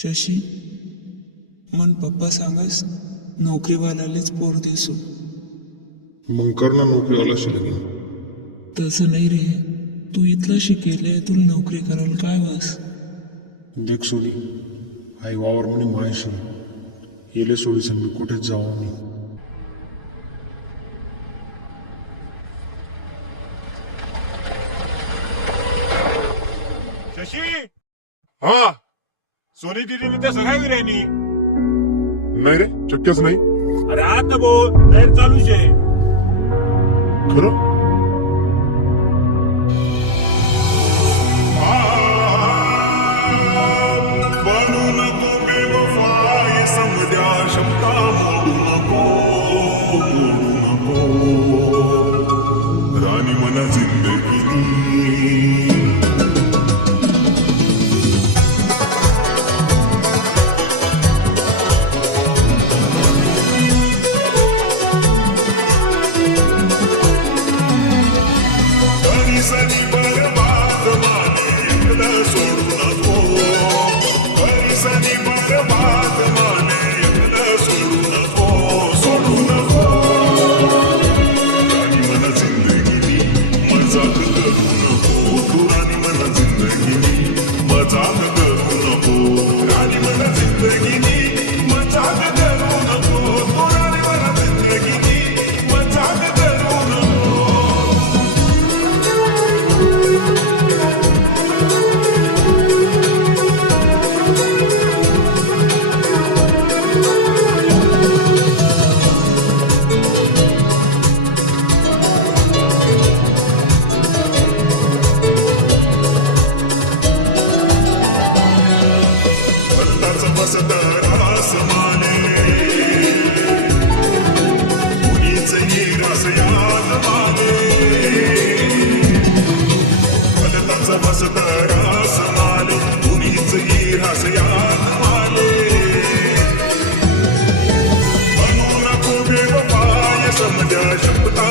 शशी, मन पप्पा सांगस नोकरीवाल्यालेच पोर दिसू. मग कर ना नोकरीवाला लगीन. तसं नाही रे, तू इथलं शिकेले, तुला नोकरी करायला काय वास. देख सोडी, आई वावर म्हणे मायशी येले सोडीसन मी कुठेच जाऊ मी. शशी, हा सोनी दीदीने ते सगळ्या विरायनी. नाही रे, शक्यच नाही. अरे आता बोल, तयार चालूच आहे. खरं बनू नको बेवफाई, समद्या शब्दा मोडू नको, मोडू नको. राणी मना जिंदगी सनी बरबाद माने एकदा सोडू नको. सनी बरबाद माने एकदा सोडू नको, सोडू नको. राणी मला जिंदगी मजाक करू नको, तू राणी मला जिंदगी मजाक करू नको. राणी मला जिंदगी मजाक करू नको, तू राणी मला जिंदगी मजाक करू नको. रास माने कुणीच रास याद माने. फलताचा बसत रास माने कुणीच रास याद माने. बनू नको बेवफाय, समजा शब्दा